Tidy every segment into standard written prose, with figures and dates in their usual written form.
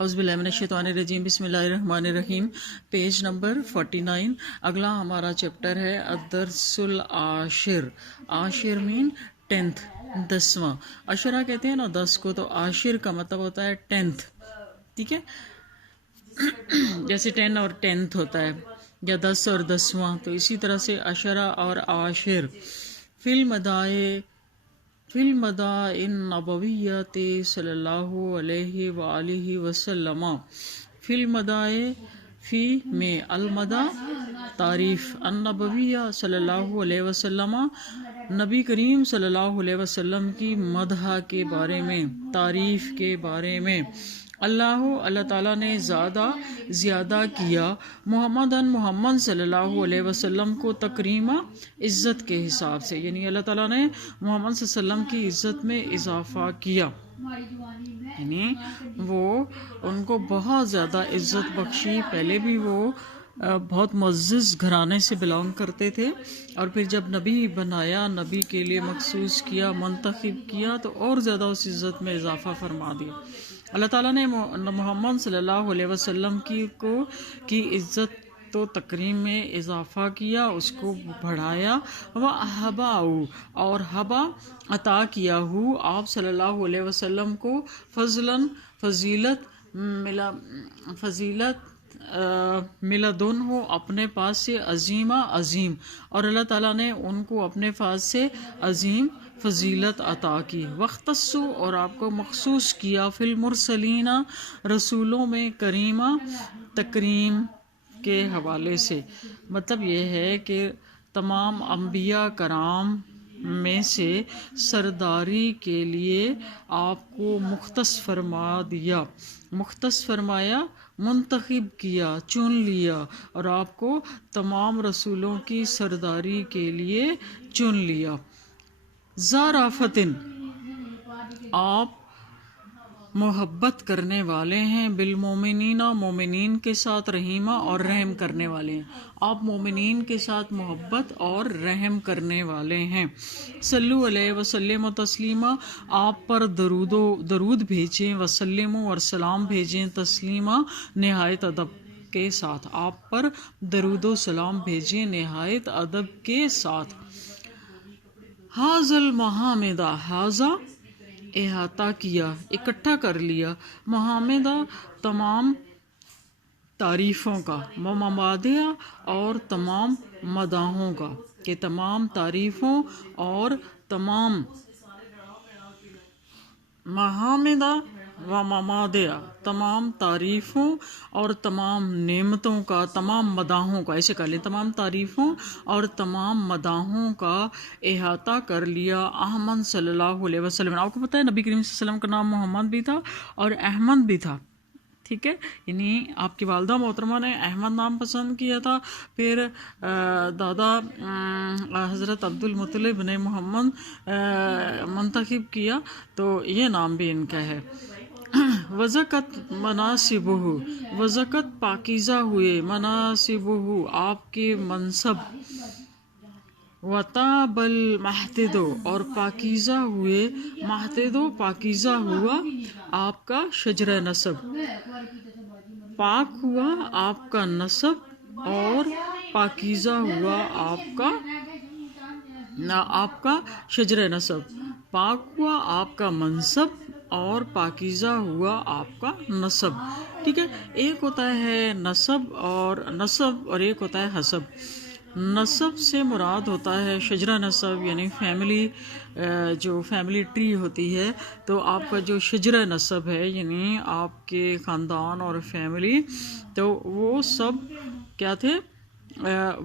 اعوذ باللہ من الشیطان الرجیم، بسم اللہ الرحمن الرحیم۔ Page number 49۔ اگلا ہمارا چیپٹر ہے الدرس العاشر۔ عاشر مین 10th، 10واں۔ عشرہ کہتے ہیں نا 10 کو، تو عاشر کا مطلب ہوتا ہے 10th، ٹھیک ہے، جیسے 10 اور 10th ہوتا ہے، یا 10 اور 10واں، تو اسی طرح سے عشرہ اور عاشر۔ فی المدائن نبویت صلی اللہ علیہ وآلہ وسلم۔ فی المدائن، فی میں، المدا تعریف، النبویہ صلی اللہ علیہ وسلم نبی کریم صلی اللہ علیہ وسلم کی مدح کے بارے میں، تعریف کے بارے میں۔ اللہ تعالیٰ نے زیادہ کیا محمد صلی اللہ علیہ وسلم کو تکریمہ، عزت کے حساب سے، یعنی اللہ تعالیٰ نے محمد صلی اللہ علیہ وسلم کی عزت میں اضافہ کیا، یعنی وہ ان کو بہت زیادہ عزت بخشی۔ پہلے بھی وہ بہت معزز گھرانے سے بلانگ کرتے تھے، اور پھر جب نبی بنایا، نبی کے لیے مخصوص کیا، منتخب کیا، تو اور زیادہ اس عزت میں اضافہ فرما دیا۔ اللہ تعالیٰ نے محمد صلی اللہ علیہ وسلم کی عزت تو تکریم میں اضافہ کیا، اس کو بڑھایا، وَأَحَبَّهُ، اور حبا عطا کیا ہو آپ صلی اللہ علیہ وسلم کو، فضیلت ملدن ہو اپنے پاس سے، عظیمہ عظیم، اور اللہ تعالیٰ نے ان کو اپنے پاس سے عظیم فضیلت عطا کی۔ واختصو، اور آپ کو مخصوص کیا، فی المرسلین، رسولوں میں، کریمہ، تکریم کے حوالے سے۔ مطلب یہ ہے کہ تمام انبیاء کرام میں سے سرداری کے لیے آپ کو مختص فرمایا، منتخب کیا، چن لیا، اور آپ کو تمام رسولوں کی سرداری کے لیے چن لیا۔ ذارافتن، آپ محبت کرنے والے ہیں، بالمومنین، مومنین کے ساتھ، رحیمہ، اور رحم کرنے والے ہیں۔ آپ مومنین کے ساتھ محبت اور رحم کرنے والے ہیں۔ صلو علیہ وسلم تسلیما، آپ پر درود بھیجیں، وسلم، اور سلام بھیجیں، تسلیما، نہایت ادب کے ساتھ۔ آپ پر درود و سلام بھیجیں نہایت ادب کے ساتھ۔ حاضل محامدہ، حاضہ احاطہ کیا، اکٹھا کر لیا، محامدہ تمام تعریفوں کا، ممادیہ، اور تمام مداحوں کا، کہ تمام تعریفوں اور تمام محامدہ و ممادیہ، تمام تعریفوں اور تمام نعمتوں کا، تمام مداحوں کا، ایسے کر لیں، تمام تعریفوں اور تمام مداحوں کا احاطہ کر لیا احمد صلی اللہ علیہ وسلم۔ آپ کو پتہ ہے نبی کریم صلی اللہ علیہ وسلم کا نام محمد بھی تھا اور احمد بھی تھا، ٹھیک ہے، یعنی آپ کی والدہ محترمہ نے احمد نام پسند کیا تھا، پھر دادا حضرت عبد المطلب نے محمد منتخب کیا، تو یہ نام بھی ان کا ہے۔ وزکت مناسبہ، وزکت پاکیزہ ہوئے، مناسبہ آپ کے منصب، وطاب المحتد، اور پاکیزہ ہوئے، محتد پاکیزہ ہوا آپ کا شجرہ نسب، پاک ہوا آپ کا نسب اور پاکیزہ ہوا آپ کا شجرہ نسب، پاک ہوا آپ کا منصب اور پاکیزہ ہوا آپ کا نسب، ٹھیک ہے۔ ایک ہوتا ہے نسب اور ایک ہوتا ہے حسب۔ نسب سے مراد ہوتا ہے شجرہ نسب، یعنی فیملی، جو فیملی ٹری ہوتی ہے، تو آپ کا جو شجرہ نسب ہے، یعنی آپ کے خاندان اور فیملی، تو وہ سب کیا تھے،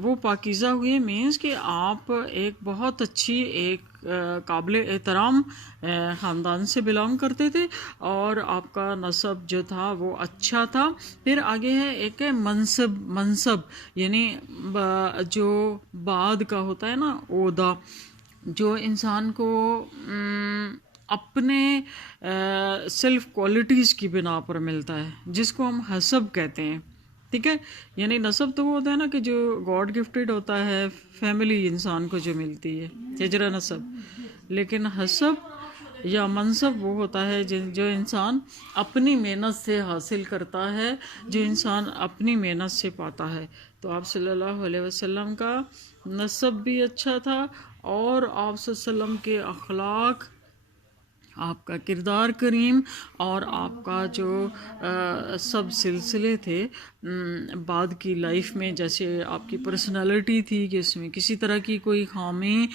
وہ پاکیزہ ہوئے، مینس کہ آپ ایک بہت اچھی، ایک قابل احترام خاندان سے بلانگ کرتے تھے، اور آپ کا نسب جو تھا وہ اچھا تھا۔ پھر آگے ہے ایک ہے منصب، یعنی جو بعد کا ہوتا ہے نا، عہدہ، جو انسان کو اپنے سیلف کوالٹیز کی بنا پر ملتا ہے، جس کو ہم حسب کہتے ہیں، ٹھیک ہے۔ یعنی نسب تو وہ ہوتا ہے نا کہ جو گاڈ گفٹڈ ہوتا ہے، فیملی انسان کو جو ملتی ہے، شجرہ نسب، لیکن حسب یا منصب وہ ہوتا ہے جو انسان اپنی محنت سے حاصل کرتا ہے، جو انسان اپنی محنت سے پاتا ہے۔ تو آپ صلی اللہ علیہ وسلم کا نسب بھی اچھا تھا، اور آپ صلی اللہ علیہ وسلم کے اخلاق، آپ کا کردار کریم، اور آپ کا جو سب سلسلے تھے بعد کی لائف میں، جیسے آپ کی پرسنالٹی تھی کہ اس میں کسی طرح کی کوئی خامی،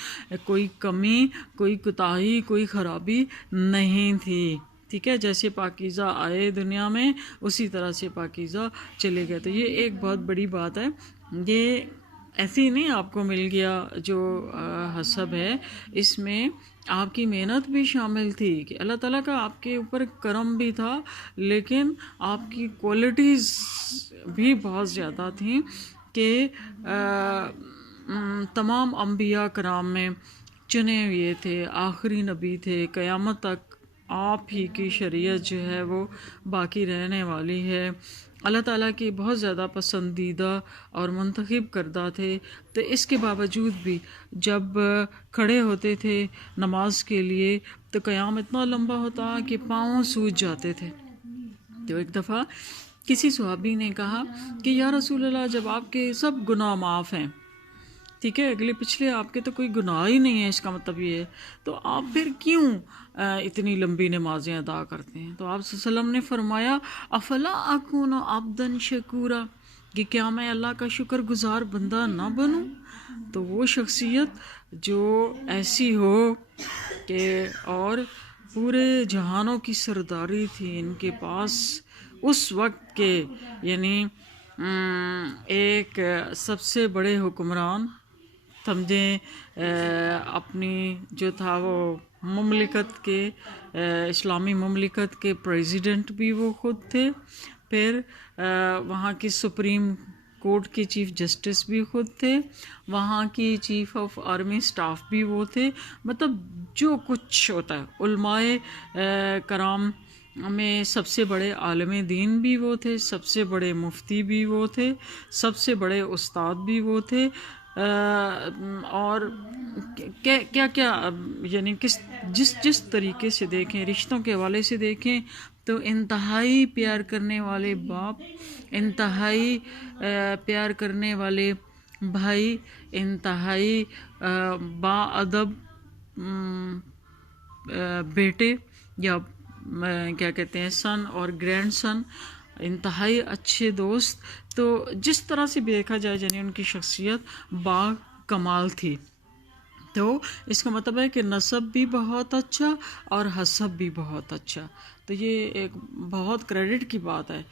کوئی کمی، کوئی کوتاہی، کوئی خرابی نہیں تھی، ٹھیک ہے، جیسے پاکیزہ آئے دنیا میں اسی طرح سے پاکیزہ چلے گئے۔ تو یہ ایک بہت بڑی بات ہے، یہ ایسے ہی نہیں آپ کو مل گیا جو حسب ہے، اس میں آپ کی محنت بھی شامل تھی کہ اللہ تعالیٰ کا آپ کے اوپر کرم بھی تھا، لیکن آپ کی کوالٹیز بھی بہت زیادہ تھیں کہ تمام انبیاء کرام میں چنے ہوئے تھے، آخری نبی تھے، قیامت تک آپ ہی کی شریعت جو ہے وہ باقی رہنے والی ہے، اللہ تعالیٰ کی بہت زیادہ پسندیدہ اور منتخب کردہ تھے۔ تو اس کے باوجود بھی جب کھڑے ہوتے تھے نماز کے لیے تو قیام اتنا لمبا ہوتا کہ پاؤں سوج جاتے تھے۔ تو ایک دفعہ کسی صحابی نے کہا کہ یا رسول اللہ، جب آپ کے سب گناہ معاف ہیں، ٹھیک ہے، اگلے پچھلے آپ کے تو کوئی گناہ ہی نہیں ہے، اس کا مطلب یہ ہے، تو آپ پھر کیوں اتنی لمبی نمازیں ادا کرتے ہیں؟ تو آپ صلی اللہ علیہ وسلم نے فرمایا افلا اکون عبدا شکورا، کہ کیا میں اللہ کا شکر گزار بندہ نہ بنوں؟ تو وہ شخصیت جو ایسی ہو کہ اور پورے جہانوں کی سرداری تھی ان کے پاس اس وقت کے، یعنی ایک سب سے بڑے حکمران سمجھیں، اپنی جو تھا وہ مملکت کے، اسلامی مملکت کے پریزیڈنٹ بھی وہ خود تھے، پھر وہاں کی سپریم کورٹ کے چیف جسٹس بھی خود تھے، وہاں کی چیف آف آرمی سٹاف بھی وہ تھے، مطلب جو کچھ ہوتا ہے، علماء کرام میں سب سے بڑے عالم دین بھی وہ تھے، سب سے بڑے مفتی بھی وہ تھے، سب سے بڑے استاد بھی وہ تھے، اور کیا کیا، یعنی جس طریقے سے دیکھیں، رشتوں کے حوالے سے دیکھیں تو انتہائی پیار کرنے والے باپ، انتہائی پیار کرنے والے بھائی، انتہائی با ادب بیٹے یا کیا کہتے ہیں سن اور گرینڈ سن، انتہائی اچھے دوست۔ تو جس طرح سے بھی دیکھا جائے، یعنی ان کی شخصیت با کمال تھی۔ تو اس کا مطلب ہے کہ نسب بھی بہت اچھا اور حسب بھی بہت اچھا۔ تو یہ ایک بہت کریڈٹ کی بات ہے،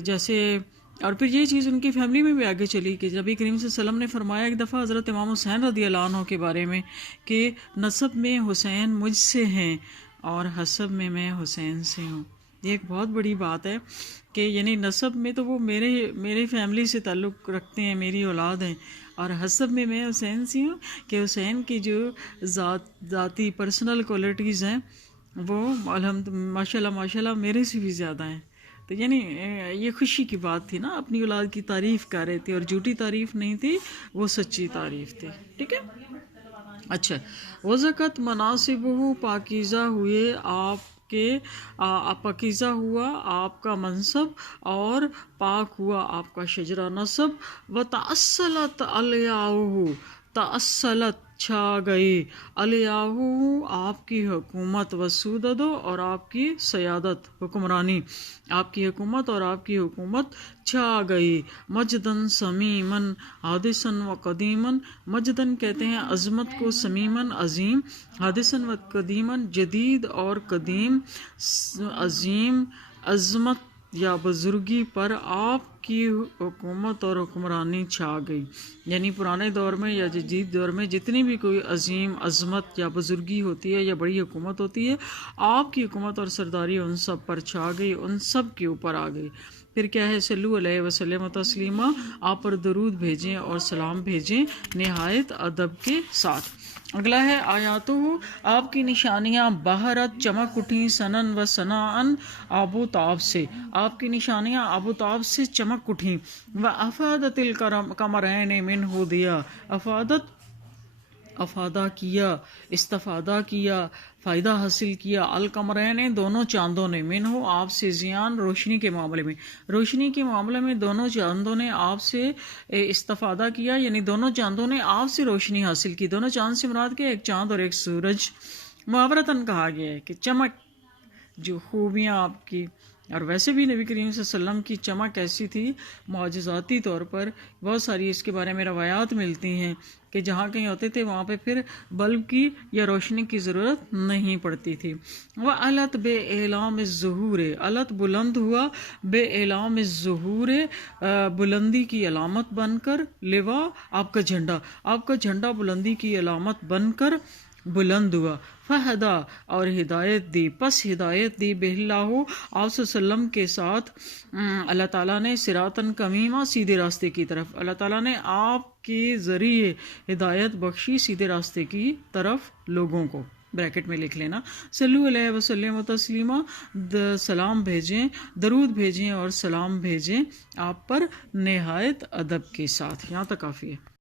جیسے اور پھر یہ چیز ان کی فیملی میں بھی آگے چلی کہ نبی کریم صلی اللہ علیہ وسلم نے فرمایا ایک دفعہ حضرت امام حسین رضی اللہ عنہ کے بارے میں کہ نسب میں حسین مجھ سے ہیں اور حسب میں حسین سے ہوں۔ یہ ایک بہت بڑی بات ہے کہ یعنی نسب میں تو وہ میری فیملی سے تعلق رکھتے ہیں، میری اولاد ہیں، اور حسب میں حسین سے ہوں کہ حسین کی جو ذاتی پرسنل کوالٹیز ہیں وہ ماشاء اللہ میرے سے بھی زیادہ ہیں۔ تو یعنی یہ خوشی کی بات تھی نا، اپنی اولاد کی تعریف کر رہے تھے، اور جھوٹی تعریف نہیں تھی، وہ سچی تعریف تھی، ٹھیک ہے۔ اچھا، وزکت مناسبہ، پاکیزہ ہوئے آپ کے، پاکیزہ ہوا آپ کا منصب اور پاک ہوا آپ کا شجرہ نسب، وتأصلت علیہہ، تأصلت چھا گئی، علیہہ آپ کی حکومت، وسودد اور آپ کی سیادت، حکمرانی، آپ کی حکومت اور آپ کی حکومت چھا گئی، مجدن سمیمن حادثن و قدیمن، مجدن کہتے ہیں عظمت کو، سمیمن عظیم، حادثن و قدیمن جدید اور قدیم، عظیم عظمت یا بزرگی پر آپ کی حکومت اور حکمرانی چھا گئی۔ یعنی پرانے دور میں یا جدید دور میں جتنی بھی کوئی عظیم عظمت یا بزرگی ہوتی ہے یا بڑی حکومت ہوتی ہے، آپ کی حکومت اور سرداری ان سب پر چھا گئی، ان سب کے اوپر آ گئی۔ پھر کیا ہے، صلو علیہ وسلم تسلیما، آپ پر درود بھیجیں اور سلام بھیجیں نہایت ادب کے ساتھ۔ اگلا ہے آیاتہ، آپ کی نشانیاں بہرت چمک اٹھیں، سنن و سناءن آب و تاب سے، آپ کی نشانیاں آب و تاب سے چمک اٹھیں، و افادت القمرین منہ دیا، افادت افادہ کیا، استفادہ کیا، فائدہ حاصل کیا، القمرین دونوں چاندوں نے، منہ آپ سے زیان روشنی کے معاملے میں، روشنی کے معاملے میں دونوں چاندوں نے آپ سے استفادہ کیا، یعنی دونوں چاندوں نے آپ سے روشنی حاصل کی۔ دونوں چاند سے مراد کیا؟ ایک چاند اور ایک سورج۔ محاورتاً کہا گیا ہے کہ چمک، جو خوبیاں آپ کی، اور ویسے بھی نبی کریم صلی اللہ علیہ وسلم کی چمک ایسی تھی معجزاتی طور پر، بہت ساری اس کے بارے میں روایات ملتی ہیں کہ جہاں کہیں ہوتے تھے وہاں پہ پھر بلب کی یا روشنی کی ضرورت نہیں پڑتی تھی۔ وہ علت بے اعلام الظہور، علت بلند ہوا، بے اعلام الظہور بلندی کی علامت بن کر، لوا آپ کا جھنڈا، آپ کا جھنڈا بلندی کی علامت بن کر بلند ہوا۔ فہدا اور ہدایت دی، پس ہدایت دی، بہ اللہ آپ صلی اللہ علیہ وسلم کے ساتھ اللہ تعالیٰ نے، صراطاً قمیما سیدھے راستے کی طرف، اللہ تعالیٰ نے آپ کے ذریعے ہدایت بخشی سیدھے راستے کی طرف لوگوں کو۔ بریکٹ میں لکھ لینا، صلو علیہ وسلم و تسلیما، سلام بھیجیں، درود بھیجیں اور سلام بھیجیں آپ پر نہایت ادب کے ساتھ۔ یہاں تک کافی ہے۔